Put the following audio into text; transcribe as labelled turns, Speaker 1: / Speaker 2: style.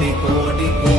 Speaker 1: കോടി കോടി